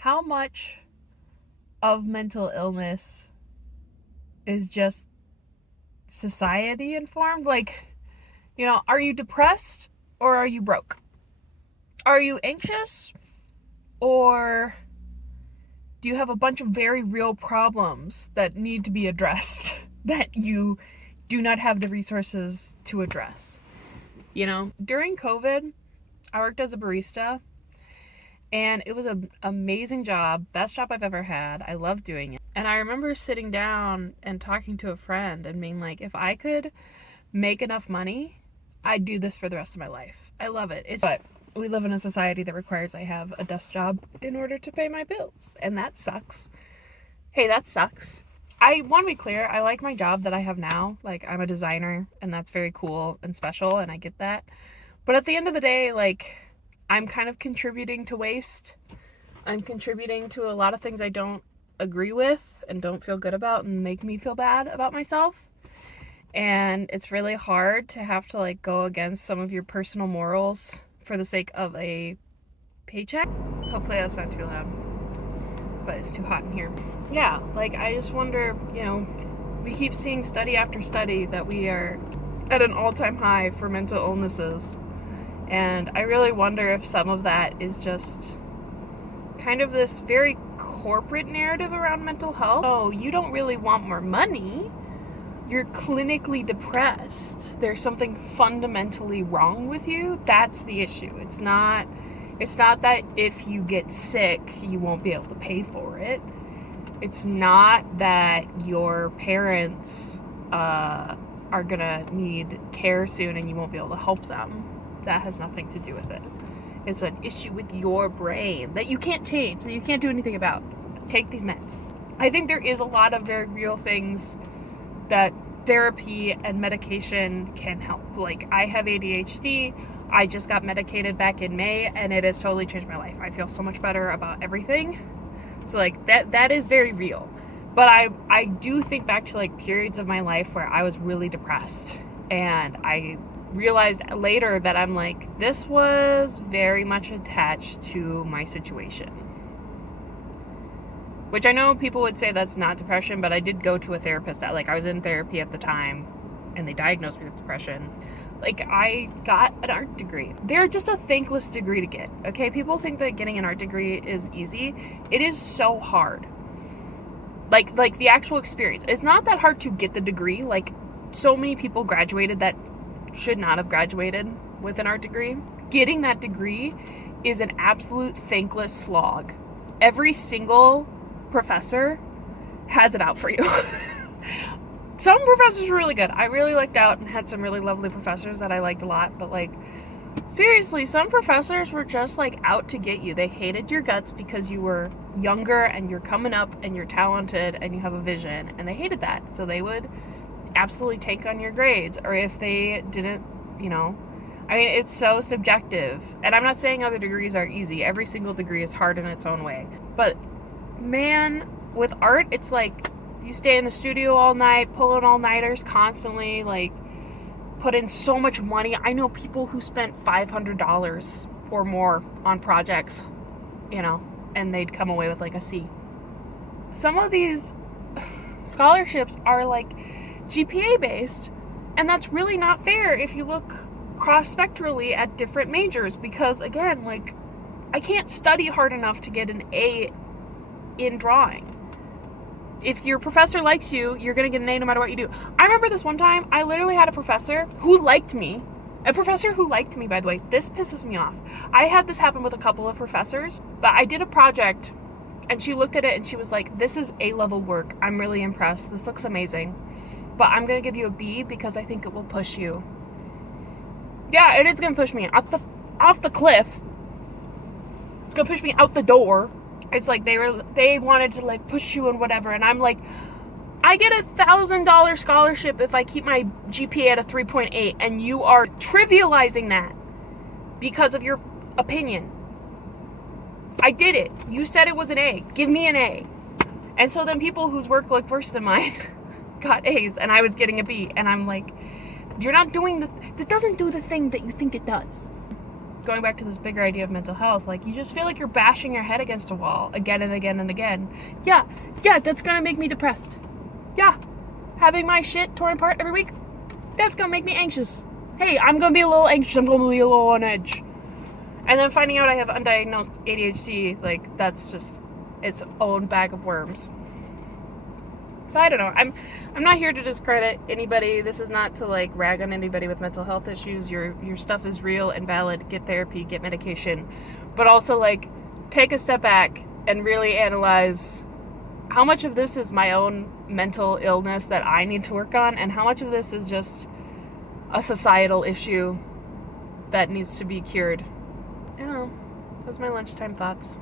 how much of mental illness is just society informed? Like, are you depressed or are you broke? Are you anxious or do you have a bunch of very real problems that need to be addressed that you do not have the resources to address? During COVID, I worked as a barista, and it was an amazing job, best job I've ever had. I loved doing it. And I remember sitting down and talking to a friend and being like, if I could make enough money, I'd do this for the rest of my life. I love it. But we live in a society that requires I have a desk job in order to pay my bills, and that sucks. Hey, that sucks. I want to be clear, I like my job that I have now. Like, I'm a designer, and that's very cool and special, and I get that. But at the end of the day, like, I'm kind of contributing to waste. I'm contributing to a lot of things I don't agree with and don't feel good about and make me feel bad about myself. And it's really hard to have to, like, go against some of your personal morals for the sake of a paycheck. Hopefully that's not too loud, but it's too hot in here. Yeah, like, I just wonder, we keep seeing study after study that we are at an all-time high for mental illnesses. And I really wonder if some of that is just kind of this very corporate narrative around mental health. Oh, you don't really want more money. You're clinically depressed. There's something fundamentally wrong with you. That's the issue. It's not that if you get sick, you won't be able to pay for it. It's not that your parents are gonna need care soon and you won't be able to help them. That has nothing to do with it. It's an issue with your brain that you can't change, that you can't do anything about. Take these meds. I think there is a lot of very real things that therapy and medication can help. Like, I have ADHD. I just got medicated back in May, and it has totally changed my life. I feel so much better about everything. So, like, that is very real. But I do think back to, like, periods of my life where I was really depressed, and I realized later that I'm like, this was very much attached to my situation. Which I know people would say that's not depression, but I did go to a therapist. I was in therapy at the time, and they diagnosed me with depression. Like, I got an art degree. They're just a thankless degree to get, okay? People think that getting an art degree is easy. It is so hard. Like the actual experience. It's not that hard to get the degree. Like, so many people graduated that should not have graduated with an art degree. Getting that degree is an absolute thankless slog. Every single professor has it out for you. Some professors were really good. I really lucked out and had some really lovely professors that I liked a lot, but, like, seriously, some professors were just, like, out to get you. They hated your guts because you were younger and you're coming up and you're talented and you have a vision, and they hated that. So they would absolutely take on your grades, or if they didn't, I mean, it's so subjective. And I'm not saying other degrees are easy. Every single degree is hard in its own way. But man, with art, it's like you stay in the studio all night, pulling all-nighters constantly, like, put in so much money. I know people who spent $500 or more on projects, and they'd come away with, like, a C. Some of these scholarships are, like, GPA based, and that's really not fair if you look cross-spectrally at different majors, because, again, like, I can't study hard enough to get an A in drawing. If your professor likes you, you're going to get an A no matter what you do. I remember this one time, I literally had a professor who liked me. A professor who liked me, by the way. This pisses me off. I had this happen with a couple of professors, but I did a project, and she looked at it and she was like, this is A-level work. I'm really impressed. This looks amazing. But I'm going to give you a B because I think it will push you. Yeah, it is going to push me off the cliff. It's going to push me out the door. It's like they wanted to, like, push you and whatever, and I'm like, I get a $1,000 scholarship if I keep my GPA at a 3.8, and you are trivializing that because of your opinion. I did it. You said it was an A. Give me an A. And so then people whose work looked worse than mine got A's, and I was getting a B, and I'm like, you're not doing this doesn't do the thing that you think it does. going back to this bigger idea of mental health, like, you just feel like you're bashing your head against a wall again and again and again. Yeah, that's gonna make me depressed. Yeah, having my shit torn apart every week, that's gonna make me anxious. Hey, I'm gonna be a little anxious, I'm gonna be a little on edge. And then finding out I have undiagnosed ADHD, like, that's just its own bag of worms. So I don't know. I'm not here to discredit anybody. This is not to like rag on anybody with mental health issues. Your stuff is real and valid. Get therapy, get medication. But also like take a step back and really analyze how much of this is my own mental illness that I need to work on, and how much of this is just a societal issue that needs to be cured. I don't know. Those are my lunchtime thoughts.